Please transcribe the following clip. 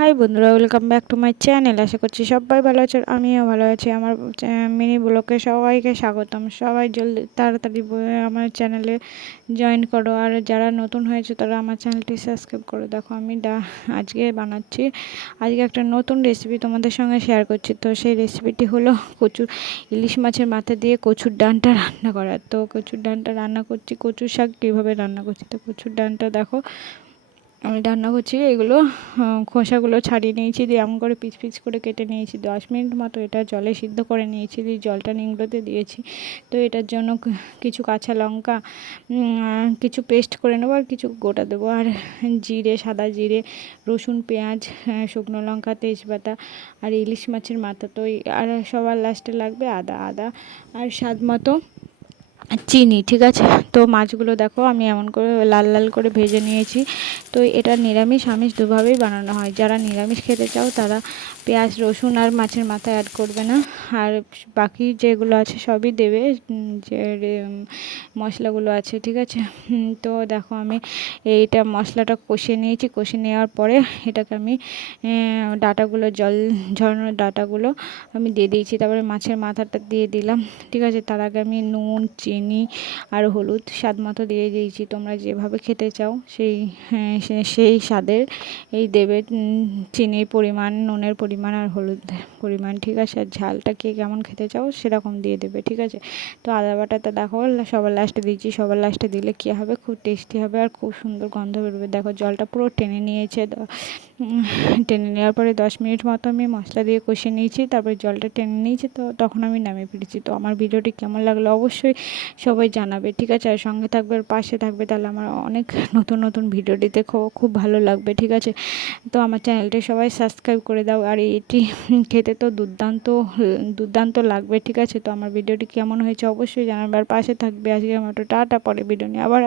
High বন্ধুরা welcome back to my channel আশা করছি সবাই ভালো আছেন আমিও ভালো আছি। আমার মিনি ব্লকে সবাইকে স্বাগতম। সবাই জলদি, তাড়াতাড়ি আমার চ্যানেলে জয়েন করো। আর যারা নতুন হয়েছে, তারা আমার চ্যানেলটি সাবস্ক্রাইব করো দেখো। আমি ডা- আজকে বানাচ্ছি। আজকে একটা নতুন রেসিপি তোমাদের সঙ্গে শেয়ার করছি। তো সেই রেসিপিটি হলো কচুর, ইলিশ মাছের মাথা দিয়ে কচুর ডানটা রান্না করা। তো কচুর ডানটা রান্না করছি। কচুর শাক কীভাবে রান্না করছি? তো কচুর ডানটা দেখো আমি রান্না করছি, এগুলো খোসাগুলো ছাড়িয়ে নিয়েছি, দিয়ে এমন করে পিচ পিচ করে কেটে নিয়েছি। দশ মিনিট মতো এটা জলে সিদ্ধ করে নিয়েছি, দিয়ে জলটা নিংড়োতে দিয়েছি। তো এটার জন্য কিছু কাঁচা লঙ্কা কিছু পেস্ট করে নেব আর কিছু গোটা দেবো। আর জিরে, সাদা জিরে, রসুন, পেঁয়াজ শুকনো লঙ্কা, তেজপাতা আর ইলিশ মাছের মাথা তো আর সবার লাস্টে লাগবে আদা আদা আর স্বাদ মতো চিনি, ঠিক আছে? তো মাছগুলো দেখো, আমি এমন করে লাল লাল করে ভেজে নিয়েছি। তো এটা নিরামিষ, আমিষ দুভাবেই বানানো হয়। যারা নিরামিষ খেতে চাও, তারা পেঁয়াজ, রসুন আর মাছের মাথা অ্যাড করবে না। আর বাকি যেগুলো আছে, সবই দেবে যে মশলাগুলো আছে, ঠিক আছে? তো দেখো, আমি এইটা মশলাটা কষিয়ে নিয়েছি। কষিয়ে নেওয়ার পরে এটাকে আমি ডাটাগুলো, জল ঝরানোর ডাটাগুলো আমি দিয়ে দিয়েছি। তারপরে মাছের মাথাটা দিয়ে দিলাম, ঠিক আছে? তার আগে আমি নুন, চিনি আর হলুদ স্বাদ মতো দিয়ে দিয়েছি। তোমরা যেভাবে খেতে চাও সেই হ্যাঁ, সেই স্বাদের এই দেবে চিনির পরিমাণ নুনের পরিমাণ আর হলুদ পরিমাণ ঠিক আছে? আর ঝালটা কে কেমন খেতে চাও সেরকম দিয়ে দেবে ঠিক আছে? তো আদা বাটাটা দেখো সবার লাস্টে দিয়েছি সবার লাস্টে দিলে কী হবে? খুব টেস্টি হবে আর খুব সুন্দর গন্ধ বেরোবে। দেখো জলটা পুরো টেনে নিয়েছে। টেনে নেওয়ার পরে দশ মিনিট মতো আমি মশলা দিয়ে কষিয়ে নিয়েছি, তারপরে জলটা টেনে নিয়েছি, তো তখন আমি নামিয়ে ফেলেছি। তো আমার ভিডিওটি কেমন লাগল অবশ্যই সবাই জানাবে, ঠিক আছে? আর সঙ্গে থাকবে আর পাশে থাকবে, তাহলে আমার অনেক নতুন নতুন ভিডিও দিতে খুব ভালো লাগবে, ঠিক আছে? তো আমার চ্যানেলটি সবাই সাবস্ক্রাইব করে দাও, আর এটি খেতে তো দুর্দান্ত দুর্দান্ত লাগবে, ঠিক আছে? তো আমার ভিডিওটি কেমন হয়েছে অবশ্যই জানাবে, আর পাশে থাকবে। আজকে আমার টাটা পরে ভিডিও নিয়ে আবার